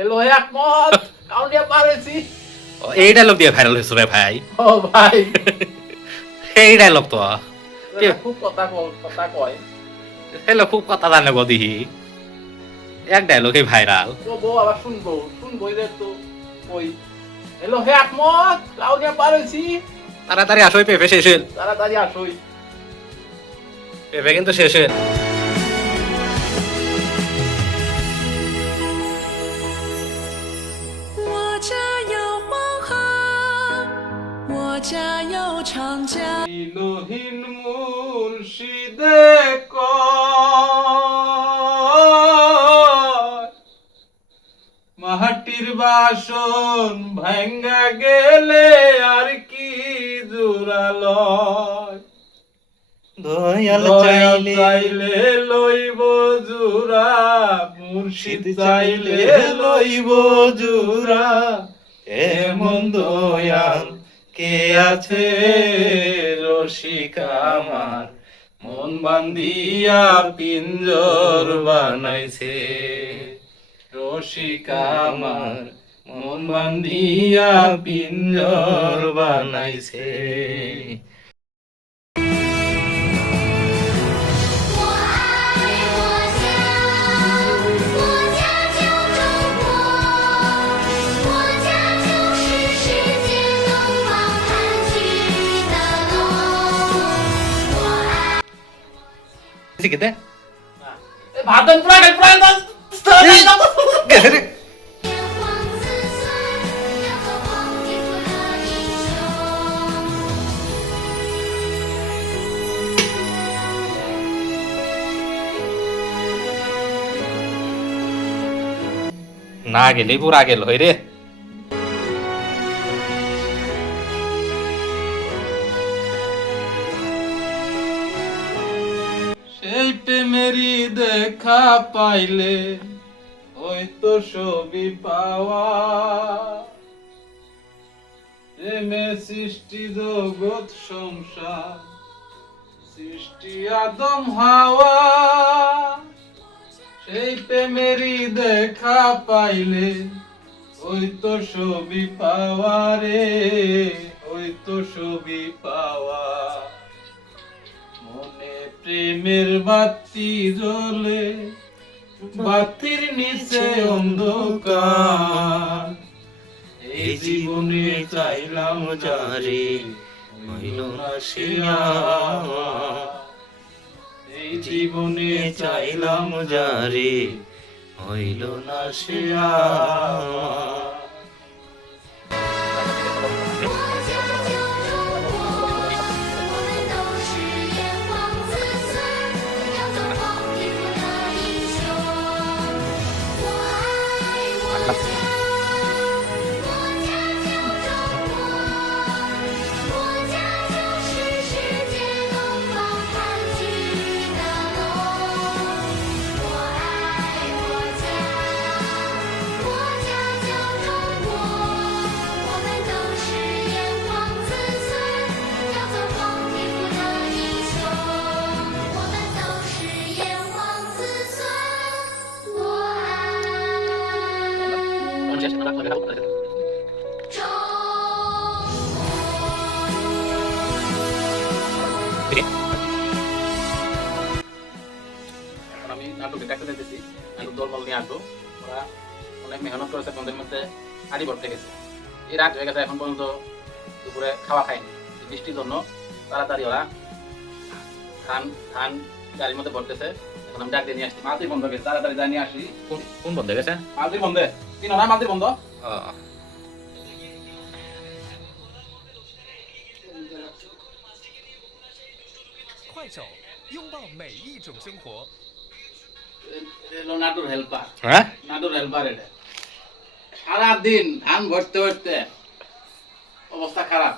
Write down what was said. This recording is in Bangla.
হ্যালো একমত কাউন্টিয়া পারেছি। এই ডায়লগ দিয়ে ভাইরাল হয়েছে রে ভাই। ও ভাই। এই ডায়লগ তো। খুব কথা কথা কয়। হেলো খুব কথা জানে গো দিহি। এক ডায়লগে ভাইরাল ও বউ আবার শুনব শুনব রে তো ওই হ্যালো হে একমত কাউন্টিয়া পারেছি। তাড়াতাড়ি আসো পেঁপে শেষ হইল তাড়াতাড়ি আসোই পেঁপে কিন্তু শেষ হইল 我家有长江。 ইলোহীন মুর্শিদে কয়, মাটির বাসন ভাঙ্গা গেলে আর কি জোড়ালয় দয়াল দয়াল চাইলে লইব জুরা মুর্শিদ চাইলে লইব জুরা এমন দয়াল কে আছে রসিক আমার? মন বান্ধিয়া পিঞ্জর বানাইছে। রসিক আমার মন বান্ধিয়া পিঞ্জর বানাইছে। খেতে ভাদন না গেলেই পুরা গেল হয় রে সেই প্রেমেরই দেখা পাইলে, ওই তো ছবি পাওয়া। প্রেমে সৃষ্টি, জগৎ, সংসার, সৃষ্টি, আদম, হাওয়া। সেই প্রেমেরই দেখা পাইলে, ওই তো ছবি পাওয়া রে, ওই তো ছবি পাওয়া। মনে প্রেমের বাতি জ্বলে বাতির নিচে অন্ধকার। এই জীবনে চাইলাম যারে হইল না এই জীবনে চাইলাম যারে হইল না সে আমি নাটকে যেতেছি নাটক দলবল নিয়ে আসব ওরা মেহনত করেছে বন্ধের মধ্যে আড়ি ভরতে গেছে এই রাত হয়ে গেছে এখন পর্যন্ত দুপুরে খাওয়া খায়নি বৃষ্টির জন্য তাড়াতাড়ি ওরা ধান ধান গাড়ির মধ্যে ভরতেছে এখন আমি ডাক নিয়ে আসছি। মালতি বন্ধ গেছে। তাড়াতাড়ি যা আসি। কোন বন্ধ গেছে? মালতি বন্ধ। তিন না মালতি বন্ধ? হ্যাঁ? সারাদিন ধান ঘটতে ঘটতে অবস্থা খারাপ।